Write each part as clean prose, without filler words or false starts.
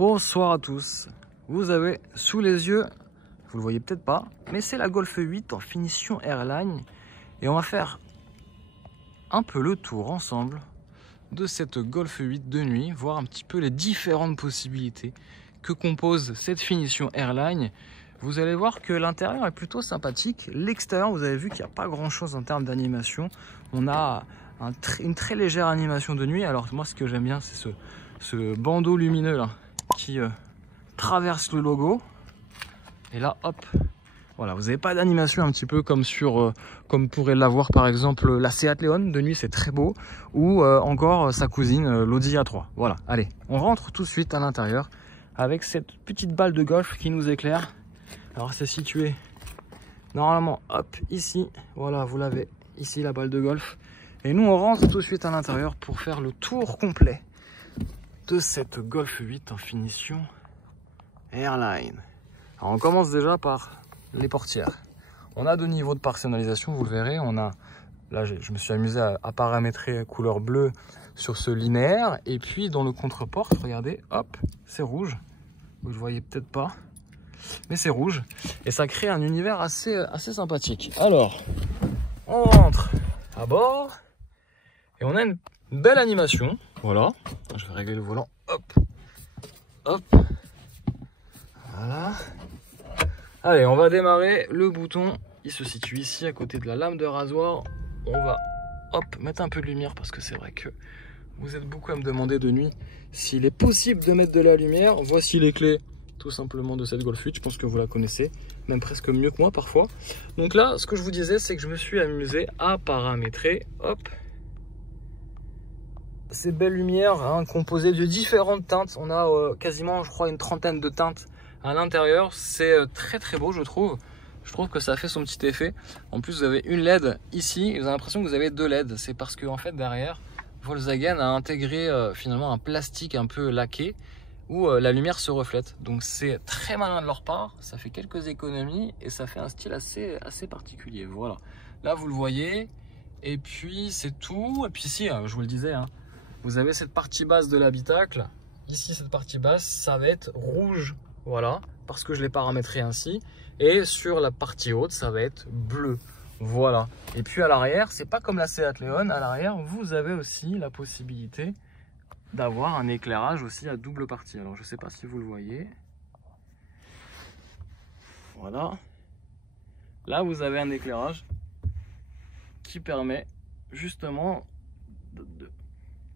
Bonsoir à tous, vous avez sous les yeux, vous le voyez peut-être pas, mais c'est la Golf 8 en finition Airline et on va faire un peu le tour ensemble de cette Golf 8 de nuit, voir un petit peu les différentes possibilités que compose cette finition Airline. Vous allez voir que l'intérieur est plutôt sympathique, l'extérieur vous avez vu qu'il n'y a pas grand chose en termes d'animation, on a une très légère animation de nuit. Alors moi ce que j'aime bien c'est ce bandeau lumineux là qui traverse le logo et là hop voilà, vous n'avez pas d'animation un petit peu comme sur comme pourrait l'avoir par exemple la Seat Leon de nuit, c'est très beau, ou encore sa cousine l'Audi A3. Voilà, allez on rentre tout de suite à l'intérieur avec cette petite balle de golf qui nous éclaire. Alors c'est situé normalement hop ici, voilà vous l'avez ici la balle de golf, et nous on rentre tout de suite à l'intérieur pour faire le tour complet de cette Golf 8 en finition Airline. Alors on commence déjà par les portières. On a deux niveaux de personnalisation, vous le verrez. On a là, je me suis amusé à paramétrer couleur bleue sur ce linéaire, et puis dans le contre-porte, regardez, hop, c'est rouge. Vous le voyez peut-être pas, mais c'est rouge et ça crée un univers assez sympathique. Alors, on rentre à bord et on a une belle animation. Voilà, je vais régler le volant. Hop, hop. Voilà. Allez, on va démarrer. Le bouton, il se situe ici à côté de la lame de rasoir. On va, hop, mettre un peu de lumière parce que c'est vrai que vous êtes beaucoup à me demander de nuit s'il est possible de mettre de la lumière. Voici les clés tout simplement de cette Golf 8. Je pense que vous la connaissez, même presque mieux que moi parfois. Donc là, ce que je vous disais, c'est que je me suis amusé à paramétrer, hop, ces belles lumières hein, composées de différentes teintes. On a quasiment, je crois, une trentaine de teintes à l'intérieur. C'est très beau, je trouve. Je trouve que ça fait son petit effet. En plus, vous avez une LED ici et vous avez l'impression que vous avez deux LED. C'est parce que en fait, derrière, Volkswagen a intégré finalement un plastique un peu laqué où la lumière se reflète. Donc c'est très malin de leur part. Ça fait quelques économies et ça fait un style assez particulier. Voilà. Là, vous le voyez. Et puis, c'est tout. Et puis ici, je vous le disais, hein, vous avez cette partie basse de l'habitacle. Ici, cette partie basse, ça va être rouge. Voilà, parce que je l'ai paramétré ainsi. Et sur la partie haute, ça va être bleu. Voilà. Et puis à l'arrière, c'est pas comme la Seat Leon. À l'arrière, vous avez aussi la possibilité d'avoir un éclairage aussi à double partie. Alors, je sais pas si vous le voyez. Voilà. Là, vous avez un éclairage qui permet justement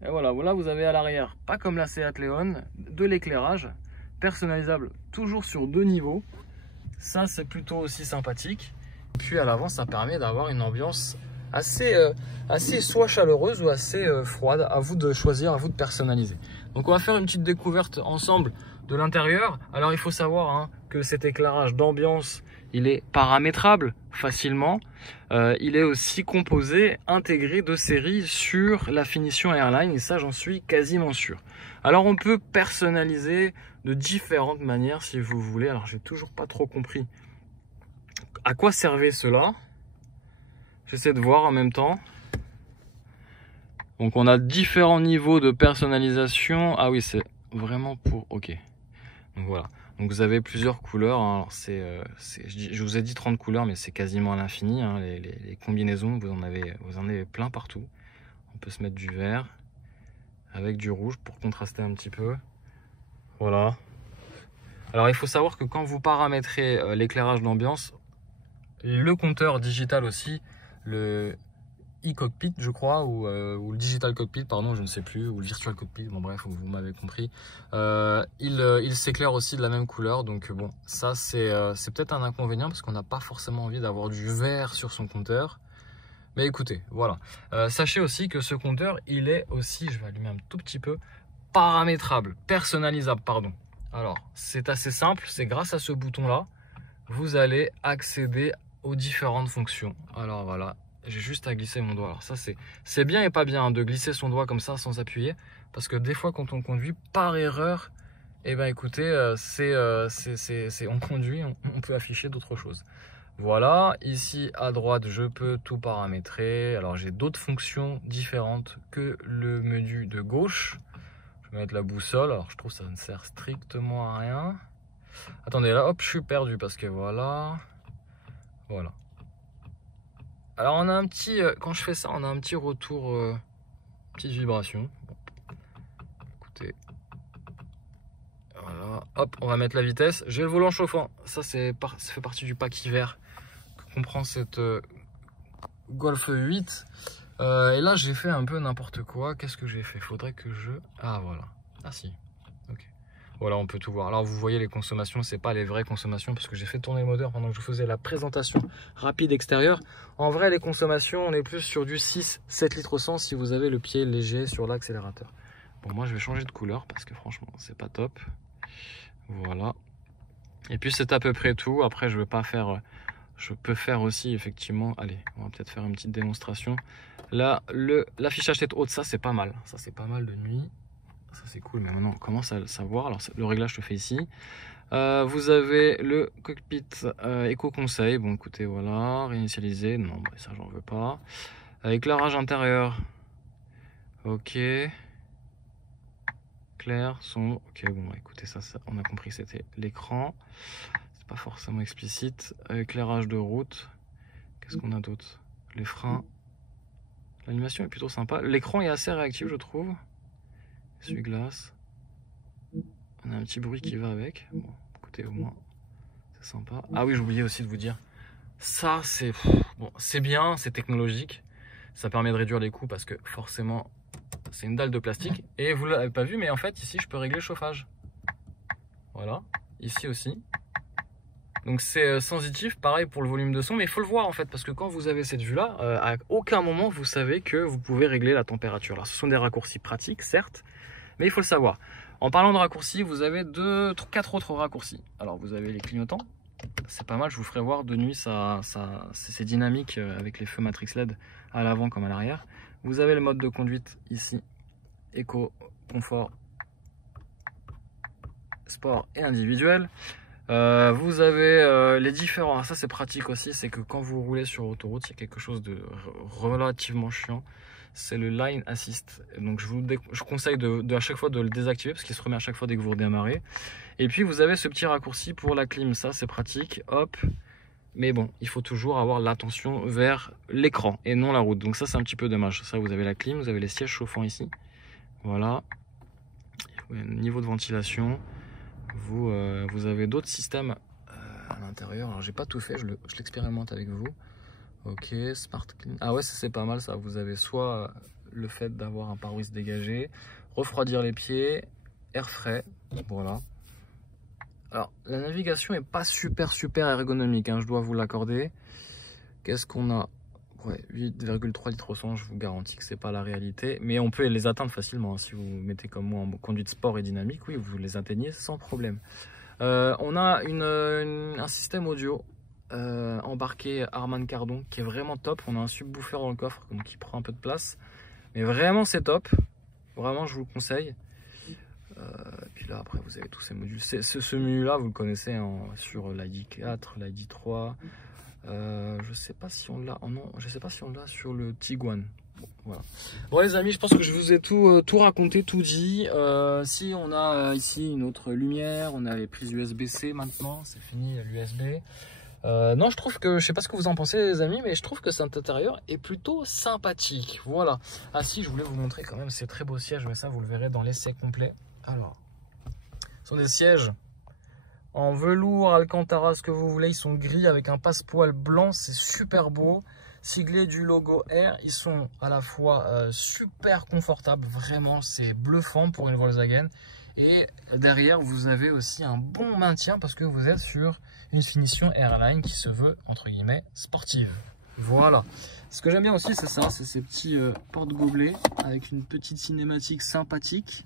Et voilà, vous avez à l'arrière, pas comme la Seat Leon, de l'éclairage personnalisable, toujours sur deux niveaux. Ça, c'est plutôt aussi sympathique. Puis à l'avant, ça permet d'avoir une ambiance assez soit chaleureuse ou assez froide. À vous de choisir, à vous de personnaliser. Donc on va faire une petite découverte ensemble de l'intérieur. Alors il faut savoir hein, que cet éclairage d'ambiance, il est paramétrable facilement. Il est aussi composé, intégré de série sur la finition Airline, et ça j'en suis quasiment sûr. Alors on peut personnaliser de différentes manières si vous voulez. Alors j'ai toujours pas trop compris à quoi servait cela. J'essaie de voir en même temps. Donc on a différents niveaux de personnalisation. Ah oui, c'est vraiment pour... Ok. Donc voilà. Donc vous avez plusieurs couleurs. Hein. Alors je vous ai dit 30 couleurs, mais c'est quasiment à l'infini. Hein. Les combinaisons, vous en avez plein partout. On peut se mettre du vert avec du rouge pour contraster un petit peu. Voilà. Alors il faut savoir que quand vous paramétrez l'éclairage d'ambiance, le compteur digital aussi, le e-cockpit je crois, ou le digital cockpit, pardon, je ne sais plus, ou le virtual cockpit, bon bref, vous m'avez compris, il s'éclaire aussi de la même couleur. Donc bon, ça c'est peut-être un inconvénient parce qu'on n'a pas forcément envie d'avoir du vert sur son compteur. Mais écoutez, voilà. Sachez aussi que ce compteur, il est aussi, je vais allumer un tout petit peu, paramétrable, personnalisable, pardon. Alors, c'est assez simple, c'est grâce à ce bouton-là, vous allez accéder aux différentes fonctions. Alors voilà, j'ai juste à glisser mon doigt. Alors ça, c'est bien et pas bien hein, de glisser son doigt comme ça sans appuyer, parce que des fois, quand on conduit par erreur, eh ben écoutez, on conduit, on peut afficher d'autres choses. Voilà, ici à droite, je peux tout paramétrer. Alors j'ai d'autres fonctions différentes que le menu de gauche. Je vais mettre la boussole. Alors je trouve que ça ne sert strictement à rien. Attendez, là, hop, je suis perdu parce que voilà. Voilà. Alors on a un petit, quand je fais ça, on a un petit retour, petite vibration. Bon. Écoutez. Voilà, hop, on va mettre la vitesse. J'ai le volant chauffant. Ça fait partie du pack hiver que comprend cette Golf 8. Et là, j'ai fait un peu n'importe quoi. Qu'est-ce que j'ai fait? Faudrait que je... Ah, voilà. Ah, si. Ok. Voilà, on peut tout voir. Alors, vous voyez les consommations, c'est pas les vraies consommations parce que j'ai fait tourner le moteur pendant que je faisais la présentation rapide extérieure. En vrai, les consommations, on est plus sur du 6-7 litres au 100 si vous avez le pied léger sur l'accélérateur. Bon, moi, je vais changer de couleur parce que franchement, c'est pas top. Voilà. Et puis, c'est à peu près tout. Après, je vais pas faire... Je peux faire aussi, effectivement... Allez, on va peut-être faire une petite démonstration. Là, l'affichage tête haute, ça, c'est pas mal. Ça, c'est pas mal de nuit. Ça, c'est cool. Mais maintenant, on commence à le savoir. Alors, le réglage, je le fais ici. Vous avez le cockpit éco-conseil. Bon, écoutez, voilà. Réinitialiser. Non, bah, ça, j'en veux pas. Éclairage intérieur. Ok. Clair, sombre. Ok, bon, bah, écoutez, ça, on a compris que c'était l'écran. C'est pas forcément explicite. Éclairage de route. Qu'est-ce qu'on a d'autre? Les freins. L'animation est plutôt sympa. L'écran est assez réactif, je trouve. Essuie-glace. On a un petit bruit qui va avec. Bon, écoutez, au moins, c'est sympa. Ah oui, j'ai oublié aussi de vous dire. Ça, c'est bon, c'est bien, c'est technologique. Ça permet de réduire les coûts parce que forcément, c'est une dalle de plastique. Et vous l'avez pas vu, mais en fait, ici, je peux régler le chauffage. Voilà. Ici aussi. Donc c'est sensitif, pareil pour le volume de son, mais il faut le voir en fait, parce que quand vous avez cette vue-là, à aucun moment vous savez que vous pouvez régler la température. Alors ce sont des raccourcis pratiques, certes, mais il faut le savoir. En parlant de raccourcis, vous avez 4 autres raccourcis. Alors vous avez les clignotants, c'est pas mal, je vous ferai voir de nuit, c'est dynamique avec les feux Matrix LED à l'avant comme à l'arrière. Vous avez le mode de conduite ici, éco, confort, sport et individuel. Vous avez les différents, ça c'est pratique aussi, c'est que quand vous roulez sur autoroute, il y a quelque chose de relativement chiant, c'est le Line Assist. Donc je conseille à chaque fois de le désactiver parce qu'il se remet à chaque fois dès que vous redémarrez. Et puis vous avez ce petit raccourci pour la clim, ça c'est pratique, hop. Mais bon, il faut toujours avoir l'attention vers l'écran et non la route, donc ça c'est un petit peu dommage. Ça, vous avez la clim, vous avez les sièges chauffants ici, voilà, niveau de ventilation. Vous avez d'autres systèmes à l'intérieur. Alors j'ai pas tout fait, je l'expérimente avec vous. Ok, Smart Clean. Ah ouais, ça c'est pas mal ça. Vous avez soit le fait d'avoir un pare-brise dégagé, refroidir les pieds, air frais. Voilà. Alors la navigation est pas super ergonomique, hein, je dois vous l'accorder. Qu'est-ce qu'on a? Ouais, 8,3 litres au 100, je vous garantis que c'est pas la réalité, mais on peut les atteindre facilement, hein, si vous mettez comme moi en conduite sport et dynamique, oui, vous les atteignez sans problème. On a un système audio embarqué Harman Kardon qui est vraiment top. On a un subwoofer dans le coffre donc qui prend un peu de place, mais vraiment c'est top, vraiment je vous le conseille. Et puis là après vous avez tous ces modules, ce menu là vous le connaissez hein, sur l'ID4, l'ID3. Je sais pas si on l'a, oh non, je sais pas si on l'a sur le Tiguan. Bon, voilà. Bon les amis, je pense que je vous ai tout raconté, tout dit. Si on a ici une autre lumière, on a les prises USB-C maintenant, c'est fini l'USB. Non, je trouve que, je sais pas ce que vous en pensez les amis, mais je trouve que cet intérieur est plutôt sympathique. Voilà. Ah si, je voulais vous montrer quand même ces très beaux sièges, mais ça vous le verrez dans l'essai complet. Alors, ce sont des sièges en velours, Alcantara, ce que vous voulez. Ils sont gris avec un passepoil blanc, c'est super beau. Siglés du logo R, ils sont à la fois super confortables, vraiment, c'est bluffant pour une Volkswagen. Et derrière, vous avez aussi un bon maintien parce que vous êtes sur une finition Airline qui se veut, entre guillemets, sportive. Voilà. Ce que j'aime bien aussi, c'est ça, c'est ces petits porte-gobelets avec une petite cinématique sympathique.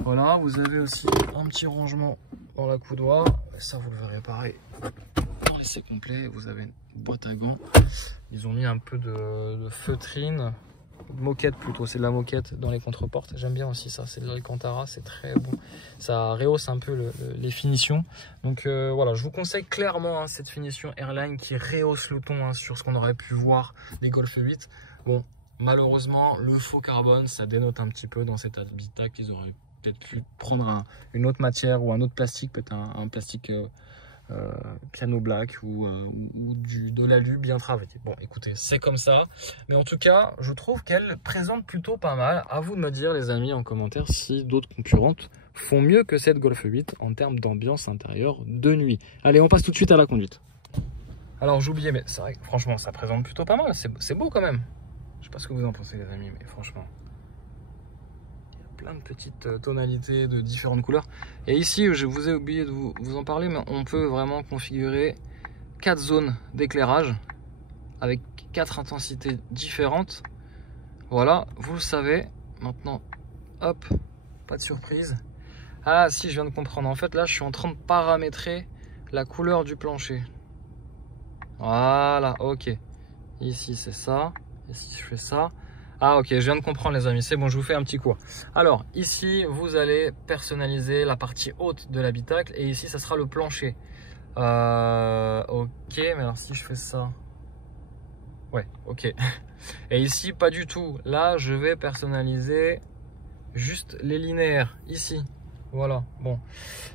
Voilà, vous avez aussi un petit rangement dans la coudoir. Ça, vous le verrez pareil dans l'essai complet. Vous avez une boîte à gants. Ils ont mis un peu de feutrine, moquette plutôt. C'est de la moquette dans les contreportes. J'aime bien aussi ça. C'est de l'Alcantara, c'est très bon. Ça rehausse un peu les finitions. Donc voilà, je vous conseille clairement hein, cette finition Airline qui rehausse le ton hein, sur ce qu'on aurait pu voir des Golf 8. Bon, malheureusement, le faux carbone, ça dénote un petit peu dans cet habitat qu'ils auraient peut-être prendre une autre matière ou un autre plastique, peut-être un plastique piano black ou de l'alu bien travaillé. Bon, écoutez, c'est comme ça. Mais en tout cas, je trouve qu'elle présente plutôt pas mal. À vous de me dire, les amis, en commentaire, si d'autres concurrentes font mieux que cette Golf 8 en termes d'ambiance intérieure de nuit. Allez, on passe tout de suite à la conduite. Alors, j'oubliais, mais c'est vrai que franchement, ça présente plutôt pas mal. C'est beau quand même. Je sais pas ce que vous en pensez, les amis, mais franchement, il y a plein de petites tonalités de différentes couleurs. Et ici, je vous ai oublié de vous en parler, mais on peut vraiment configurer 4 zones d'éclairage avec 4 intensités différentes. Voilà, vous le savez. Maintenant, hop, pas de surprise. Ah si, je viens de comprendre. En fait, là, je suis en train de paramétrer la couleur du plancher. Voilà, ok. Ici, c'est ça. Et si je fais ça, ah ok, je viens de comprendre, les amis, c'est bon, je vous fais un petit cours. Alors ici, vous allez personnaliser la partie haute de l'habitacle et ici, ça sera le plancher. Ok, mais alors si je fais ça, ouais, ok. Et ici, pas du tout. Là, je vais personnaliser juste les linéaires, ici. Voilà, bon.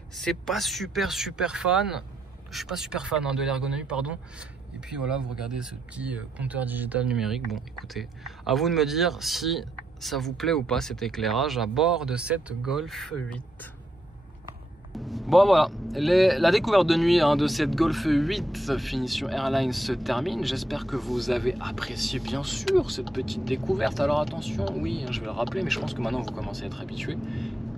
C'est pas super fan. Je suis pas super fan hein, de l'ergonomie, pardon. Et puis voilà, vous regardez ce petit compteur digital numérique. Bon, écoutez, à vous de me dire si ça vous plaît ou pas cet éclairage à bord de cette Golf 8. Bon voilà, la découverte de nuit de cette Golf 8 finition Airline se termine. J'espère que vous avez apprécié bien sûr cette petite découverte. Alors attention, oui, je vais le rappeler, mais je pense que maintenant vous commencez à être habitué.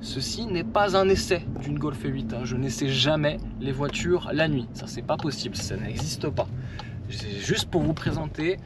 Ceci n'est pas un essai d'une Golf 8. Je n'essaie jamais les voitures la nuit. Ça, c'est pas possible, ça n'existe pas. C'est juste pour vous présenter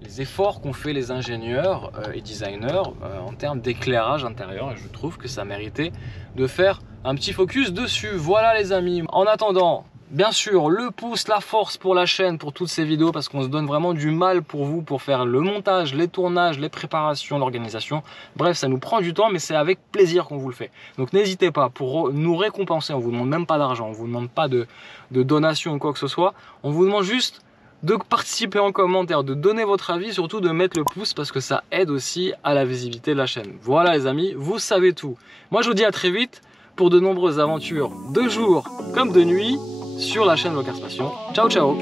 les efforts qu'ont fait les ingénieurs et designers en termes d'éclairage intérieur. Et je trouve que ça méritait de faire un petit focus dessus. Voilà les amis. En attendant, bien sûr, le pouce, la force pour la chaîne, pour toutes ces vidéos, parce qu'on se donne vraiment du mal pour vous, pour faire le montage, les tournages, les préparations, l'organisation. Bref, ça nous prend du temps, mais c'est avec plaisir qu'on vous le fait. Donc n'hésitez pas, pour nous récompenser, on vous demande même pas d'argent, on vous demande pas de donation ou quoi que ce soit. On vous demande juste de participer en commentaire, de donner votre avis, surtout de mettre le pouce, parce que ça aide aussi à la visibilité de la chaîne. Voilà les amis, vous savez tout. Moi je vous dis à très vite pour de nombreuses aventures de jour comme de nuit sur la chaîne Vaucars Passion. Ciao ciao.